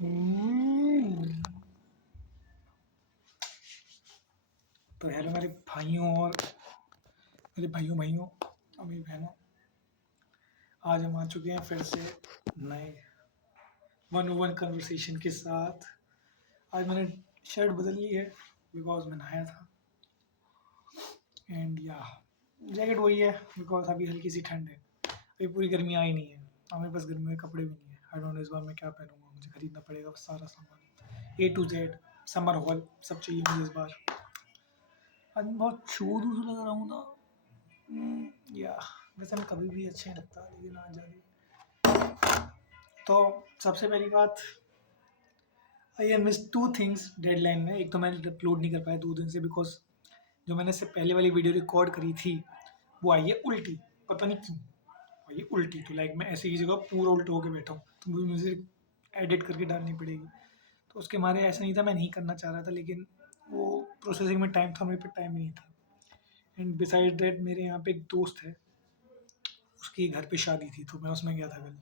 हम्म। तो हेलो मेरे भाइयों और मेरे भाइयों भाइयों और मेरी बहनों, आज हम आ चुके हैं फिर से नए वन वन कन्वर्सेशन के साथ। आज मैंने शर्ट बदल ली है बिकॉज मैं नहाया था। एंड या जैकेट वही है बिकॉज अभी हल्की सी ठंड है। अभी पूरी गर्मी आई नहीं है और मेरे पास गर्मी के कपड़े भी नहीं है। आई डोंट नो इस बार मैं क्या पहनूंगा, मुझे खरीदना पड़ेगा सारा सामान A to Z। Summer hall सब चाहिए मुझे इस बार। आज मैं बहुत चोदू सा लग रहा हूँ ना। या वैसे मैं कभी भी अच्छा नहीं लगता लेकिन आज जाके तो सबसे पहली बात, I miss two things deadline में। एक तो मैंने अपलोड नहीं कर पाया 2 दिन से बिकॉज जो मैंने इससे पहले वाली वीडियो रिकॉर्ड करी थी वो आई है उल्टी। पता नहीं क्यों आई है उल्टी। तो लाइक मैं ऐसे ही जगह पूरा उल्टा होकर बैठा हूँ तो मुझे एडिट करके डालनी पड़ेगी। तो उसके मारे ऐसा नहीं था, मैं नहीं करना चाह रहा था लेकिन वो प्रोसेसिंग में टाइम था, मेरे पे टाइम ही नहीं था। एंड बिसाइड दैट मेरे यहाँ पे एक दोस्त है, उसकी घर पे शादी थी तो मैं उसमें गया था कल।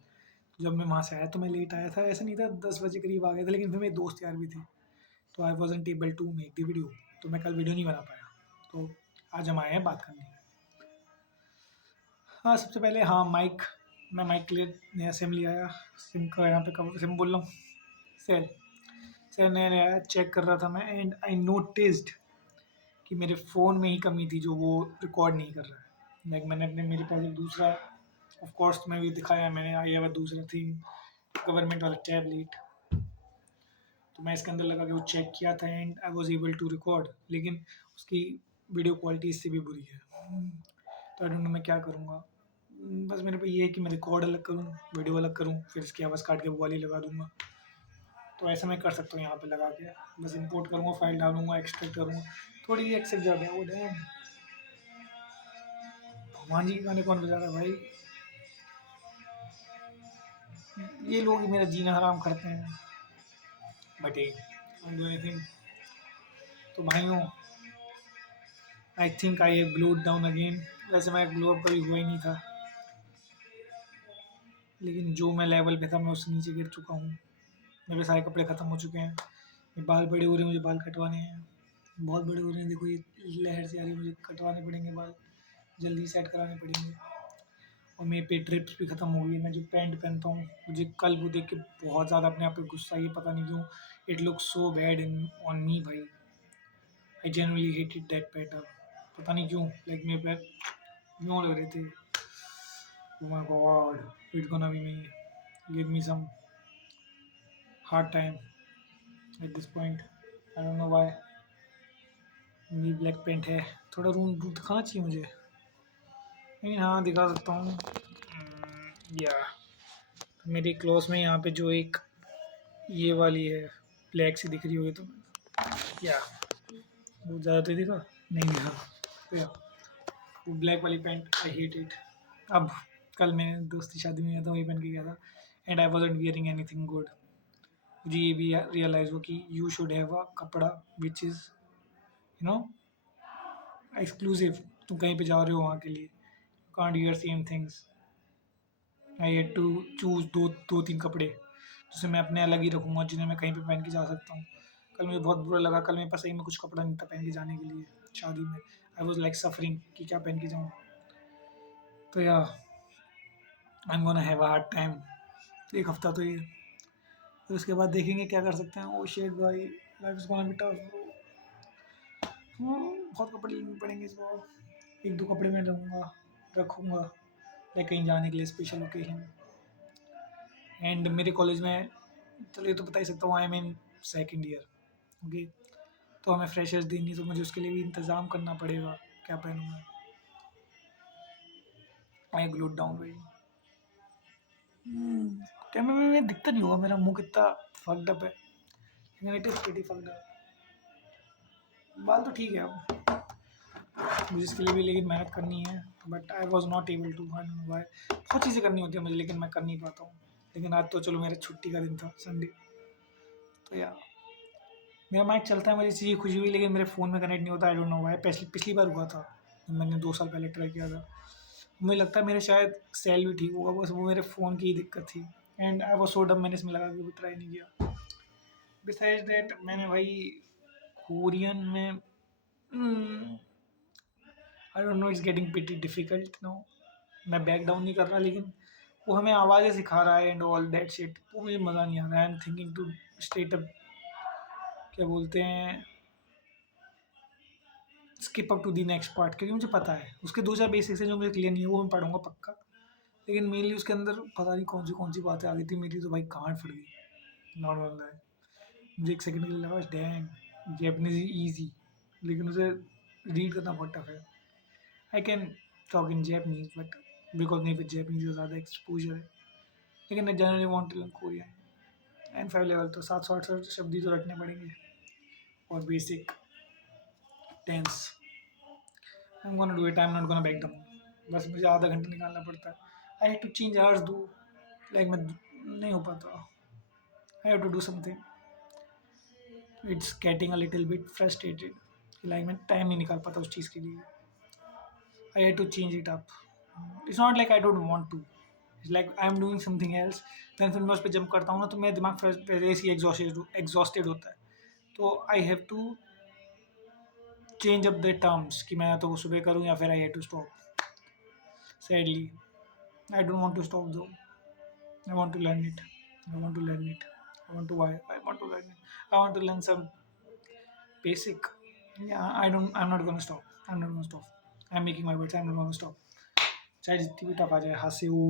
जब मैं वहाँ से आया तो मैं लेट आया था, ऐसा नहीं था 10 बजे करीब आ गया था, लेकिन फिर मेरे दोस्त यार भी थे तो I wasn't able to make the video. तो मैं कल वीडियो नहीं बना पाया। तो आज हम आए हैं बात करने। हाँ सबसे पहले, हाँ माइक, मैं माइक के लिए नया सिम लिया आया। सिम का यहाँ पे कब सिम बोल रहा हूँ, सेल। सेल नया नया चेक कर रहा था मैं एंड आई नोटिस्ड कि मेरे फ़ोन में ही कमी थी जो वो रिकॉर्ड नहीं कर रहा है। लाइक मैंने अपने मेरे पास एक दूसरा, ऑफ कोर्स तुम्हें भी दिखाया मैंने, आई हैव दूसरा थीम गवर्नमेंट वाला टैबलेट। तो मैं इसके अंदर लगा के वो चेक किया था and I was able to record, लेकिन उसकी वीडियो क्वालिटी इससे भी बुरी है। तो आई डोंट नो मैं क्या करूँगा। बस मेरे पे ये है कि मैं रिकॉर्ड अलग करूँ, वीडियो अलग करूँ, फिर इसकी आवाज़ काट के वो वाली लगा दूँगा। तो ऐसा मैं कर सकता हूँ यहाँ पे लगा के। बस इंपोर्ट करूँगा, फाइल डालूँगा, एक्सट्रैक्ट करूँगा। थोड़ी एक्सेप्ट ज़्यादा है वो डैम। भगवान जी के गाने कौन बजा रहा है भाई? ये लोग ही मेरा जीना हराम करते हैं। But A do anything. तो भाइयों, I think I have glued down again. वैसे मैं ग्लो अप कभी हुआ ही नहीं था, लेकिन जो मैं लेवल पे था मैं उससे नीचे गिर चुका हूँ। मेरे सारे कपड़े ख़त्म हो चुके हैं, मेरे बाल बड़े हो रहे हैं, मुझे बाल कटवाने हैं। बहुत बड़े हो रहे हैं, देखो ये लहर से आ रही है, मुझे कटवाने पड़ेंगे बाल, जल्दी सेट कराने पड़ेंगे। और मेरे पे ड्रिप्स भी ख़त्म हो गई है। मैं जो पैंट पहनता हूँ, मुझे कल वो देख के बहुत ज़्यादा अपने आप पे गुस्सा आई, पता नहीं क्यों। It looks so bad in on me भाई। I genuinely hated that pattern. पता नहीं क्यों, लाइक मेरे पैर क्यों लग रहे थे। Oh my god, it's gonna be me. Give me some hard time at this point. I don't know why. मेरी ब्लैक पेंट है, थोड़ा रूम दिखाना चाहिए मुझे, लेकिन हाँ दिखा सकता हूँ। या मेरी क्लोज में यहाँ पे जो एक ये वाली है ब्लैक सी दिख रही होगी तुम्हें, या वो ज़्यादा तो दिखा नहीं दिखा। तो या वो ब्लैक वाली पैंट आई हेट इट। अब कल मैं दोस्त की शादी में गया था, वही पहन के गया था and I wasn't wearing any thing good. मुझे ये भी रियलाइज़ हो कि यू शुड हैव अ कपड़ा which is you know exclusive. तुम कहीं पे जा रहे हो वहाँ के लिए, you can't wear same things. I had to choose दो तीन कपड़े जिसे मैं अपने अलग ही रखूँगा, जिन्हें मैं कहीं पे पहन के जा सकता हूँ। कल मुझे बहुत बुरा लगा, कल मेरे पास सही में कुछ कपड़ा नहीं था पहन के जाने के लिए शादी में। आई वॉज लाइक सफरिंग कि क्या पहन के जाऊँ। तो या आई am gonna have a hard time एक हफ्ता तो ये। फिर उसके बाद देखेंगे क्या कर सकते हैं। ओ शेट भाई, life is gonna be tough. बहुत कपड़े लेने पड़ेंगे इस बार। एक दो कपड़े मैं लूँगा, रखूँगा लाइक कहीं जाने के लिए, स्पेशल ओकेजन। एंड मेरे कॉलेज में, चलो ये तो बता ही सकता हूँ, I am in second year. Okay, तो हमें फ्रेशर्स देनी, तो मुझे उसके लिए भी इंतज़ाम करना पड़ेगा क्या पहनूँगा। आई ग्लूड डाउन भाई। कैमरे में दिखता नहीं होगा मेरा मुंह कितना फक्ड अप है, लेकिन it is pretty fucked up. बाल तो ठीक है अब, मुझे इसके लिए भी लेकिन मेहनत करनी है। But I was not able to, I don't know why. बहुत चीज़ें करनी होती है मुझे लेकिन मैं कर नहीं पाता हूँ। लेकिन आज तो चलो मेरा छुट्टी का दिन था, संडे। तो यार मेरा माइक चलता है, मुझे इस चीज़ की खुशी हुई, लेकिन मेरे फ़ोन में कनेक्ट नहीं होता। आई डोंट नो व्हाई। पिछली बार हुआ था, मैंने 2 साल पहले ट्राई किया था। मुझे लगता है मेरे शायद सेल भी ठीक होगा, बस वो मेरे फ़ोन की ही दिक्कत थी। एंड आई वाज सो डम, मैंने इसमें लगा के भी ट्राई नहीं किया। बिसाइड्स दैट मैंने भाई कोरियन में आई don't no, it's getting pretty difficult now. मैं बैक डाउन नहीं कर रहा, लेकिन वो हमें आवाज़ें सिखा रहा है एंड ऑल दैट शिट, वो मुझे मज़ा नहीं आ रहा है। I am thinking to state up, क्या बोलते हैं, skip up to the next part, क्योंकि मुझे पता है उसके दो चार बेसिक्स हैं जो मुझे क्लियर नहीं है, वो मैं पढ़ूंगा पक्का। लेकिन मेनली उसके अंदर पता नहीं कौन सी बातें आ गई थी, मेरी तो भाई गांड फट गई। नॉट बन रहा है, मुझे एक सेकंड के लिए लगा डैंग जैपनीज ईजी, लेकिन उसे रीड करना बहुत टफ है। I can talk in Japanese but because नहीं, विद जैपनीज का ज़्यादा एक्सपोजर है। लेकिन I generally want to learn Korean. And 5 level तो 700-800 शब्द ही तो रटने पड़ेंगे, और basic tense. I am gonna do it, I am not gonna back down. बस मुझे आधा घंटा निकालना पड़ता है। I have to change hours though, like मैं नहीं हो पाता। I have to do something, it's getting a little bit frustrated, like मैं टाइम नहीं निकाल पाता उस चीज़ के लिए। I have to change it up. It's not like I don't want to, it's like I am doing something else, then फिर मैं उस पर जंप करता हूँ ना, तो मेरा दिमाग पहले से ही एग्जॉस्टेड होता है। तो I have to change up the terms कि मैं या तो वो सुबह करूँ या फिर I have to stop. Sadly I don't want to stop though, I want to learn it. I want to learn it. I want to why I want to learn it. I want to learn some basic. Yeah, I don't. I'm not gonna stop. I'm not gonna stop. I'm making my words. I'm not gonna stop. चाहे जितनी भी tough आ जाए, हाथ से वो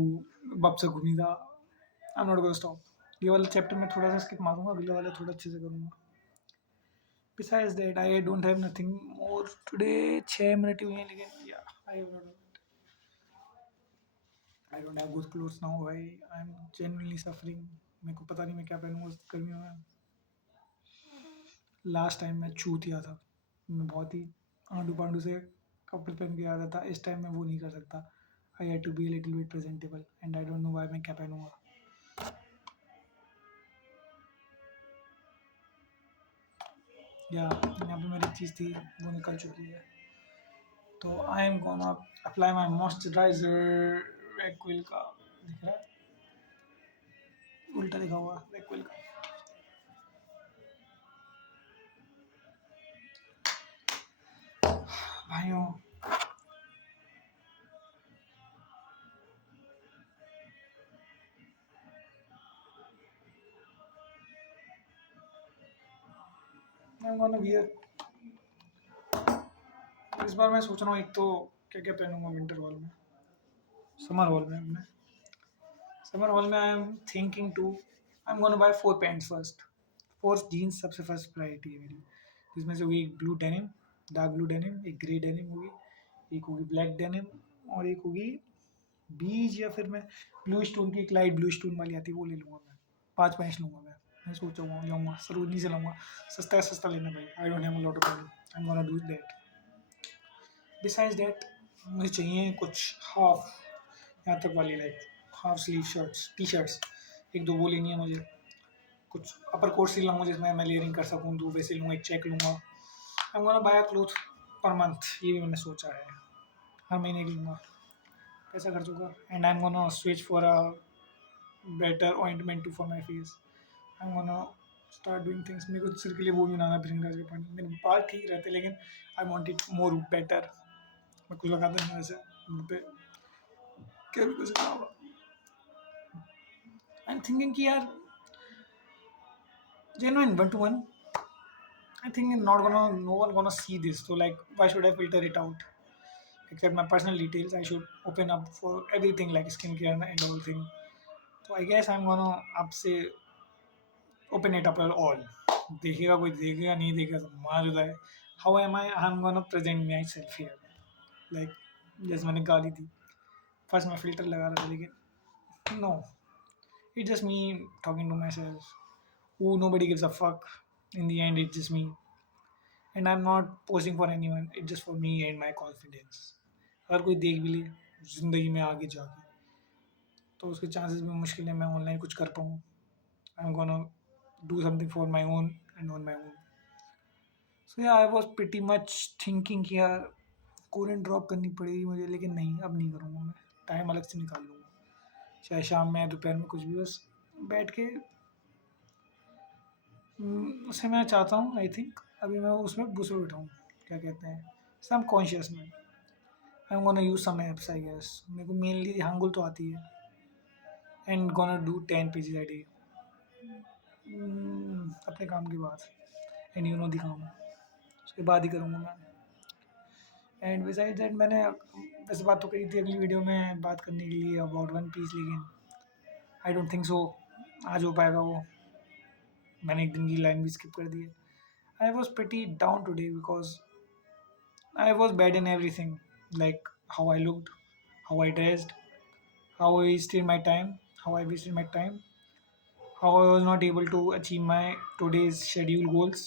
बप से घूमी था, I'm not gonna stop. ये वाला चैप्टर मैं थोड़ा सा स्किप मारूंगा, अगले वाला थोड़ा अच्छे से करूंगा। Besides that, I don't have nothing more today. 6 minute ही हुए हैं, लेकिन yeah, I have not. I don't have good clothes now भाई, I'm genuinely suffering। मेरे को पता नहीं मैं क्या पहनूंगा गर्मियों में। लास्ट टाइम मैं छूतिया था, मैं बहुत ही आंडू पांडू से कपड़े पहन के आता था। इस टाइम मैं वो नहीं कर सकता। I had to be little bit presentable and I don't know why मैं क्या पहनूंगा। या यहाँ पे मेरी चीज़ थी, वो निकल चुकी है। तो I am gonna apply my moisturiser Reequil का, दिख रहा है उल्टा लिखा हुआ रेक्विल का। भाइयों आई एम गोना वियर, इस बार मैं सोच रहा हूँ एक तो क्या क्या पहनूंगा विंटर वॉल में, समर वॉल में। अपने समर वॉल में I am thinking to, I am gonna buy 4 pants first. 4 jeans सबसे फर्स्ट प्रायोरिटी है मेरी, जिसमें से होगी एक blue denim, dark blue denim, एक ग्रे डेनिम होगी, एक होगी ब्लैक डेनिम, और एक होगी बीज, या फिर मैं ब्लू स्टोन की एक लाइट ब्लू स्टोन वाली आती है वो ले लूँगा। मैं 5 पैंट्स लूँगा। मैं सोचा हुआ जाऊँगा सरोजनी से लाऊंगा, सस्ता सस्ता लेना भाई। I don't have a lot of money, I am gonna do that. Besides that मुझे चाहिए कुछ हाफ यहाँ तक वाली, like half sleeve shirts, T shirts, एक दो वो लेनी है मुझे। कुछ अपर कोट सी लूँगा जिसमें मैं लेयरिंग कर सकूँ, दो वैसे लूँगा, एक चेक लूँगा। आई am gonna bye a cloth per month, ये भी मैंने सोचा है, हर महीने की लूँगा। पैसा खर्च होगा and I am gonna switch for a better ointment to for my face. I am gonna start doing things. मेरे को सिर के लिए वो भी बनाना है भृंगराज का पानी। मेरे बाल ठीक रहते, लेकिन I want it more better. मैं कुछ लगाता नहीं वैसे मुँह पे, क्या भी कुछ लगा हुआ। आई एम थिंकिंग कि यार genuine one to one, I think not gonna, no one gonna see this, so like why should I filter it out? Except my personal details, I should open up for everything like skincare and all thing. So I guess I'm gonna आपसे open it up all। देखेगा कोई, देखेगा नहीं देखेगा तो मार देता है। How am I'm gonna present myself here, like जैसे मैंने गाली दी, फर्स्ट मैं फिल्टर लगा रहा था, लेकिन no, it's just me talking to myself, who nobody gives a fuck। In the end it's just me, and I'm not posing for anyone, it's just for me and my confidence। अगर कोई देख भी ले ज़िंदगी में आगे जाके, तो उसके चांसेस भी मुश्किल है मैं ऑनलाइन कुछ कर पाऊँ। I am gonna do something for my own and on my own. So yeah I was pretty much thinking कि यार कोरियन ड्रॉप करनी पड़ेगी मुझे, लेकिन नहीं, अब नहीं करूँगा मैं। टाइम अलग से निकाल लूँगा, चाहे शाम में या दोपहर में, कुछ भी, बस बैठ के उसे मैं चाहता हूँ, आई थिंक अभी मैं उसमें दूसरे बैठा हूँ, क्या कहते हैं, सम कॉन्शियस में। I am gonna use some apps I guess, मेरे को मेनली हांगुल तो आती है, and gonna do 10 pages a day, अपने काम के बाद, एंड यू नो दी काम, उसके बाद ही करूँगा मैं। एंड बिसाइड दैट मैंने वैसे बात तो करी थी अगली वीडियो में बात करने के लिए अबाउट वन पीस, लेकिन आई डोंट थिंक सो आज हो पाएगा वो, मैंने एक दिन की लाइन भी स्किप कर दी है। आई was pretty down today because I was bad in everything, like how I looked, how I dressed, how I wasted my time, how I wasted my time, how I was not able to achieve my today's schedule goals,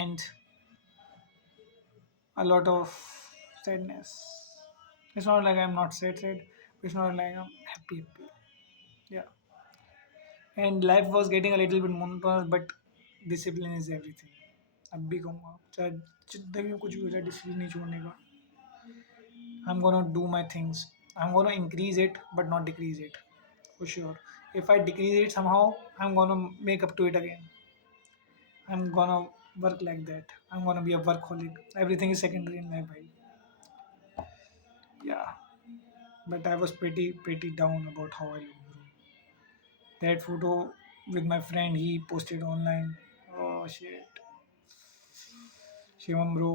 and a lot of sadness. It's not like I'm not sad. It's not like I'm happy. Yeah. And life was getting a little bit monotonous, but discipline is everything. अब भी कहूँगा चाहे जिंदगी में कुछ भी हो जाए, डिसिप्लिन नहीं छोड़ने का। I'm gonna do my things. I'm gonna increase it, but not decrease it, for sure. If I decrease it somehow, I'm gonna make up to it again. I'm gonna work like that. I'm gonna be a workaholic. Everything is secondary in life, bhai. Yeah, but I was pretty down about how I look, bro. That photo with my friend, he posted online. Oh shit, Shivam bro.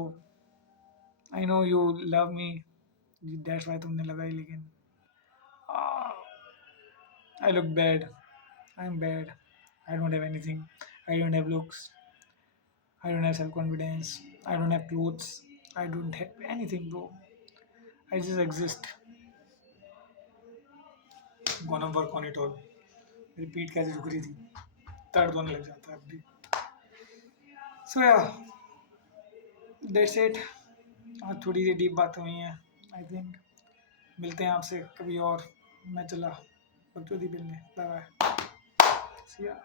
I know you love me. That's why तुमने लगाई, लेकिन ah, I look bad. I'm bad. I don't have anything. I don't have looks. I don't have self confidence. I don't have clothes. I don't have anything, bro. I just exist. Gonna work on it all. Repeat कैसे रुक रही थी, दर्द होने लग जाता है अब भी। सो या दैट्स इट। आज थोड़ी सी डीप बातें हुई हैं, आई थिंक। मिलते हैं आपसे कभी और। मैं चला बकचोदी मिलने। बाय बाय, सी या।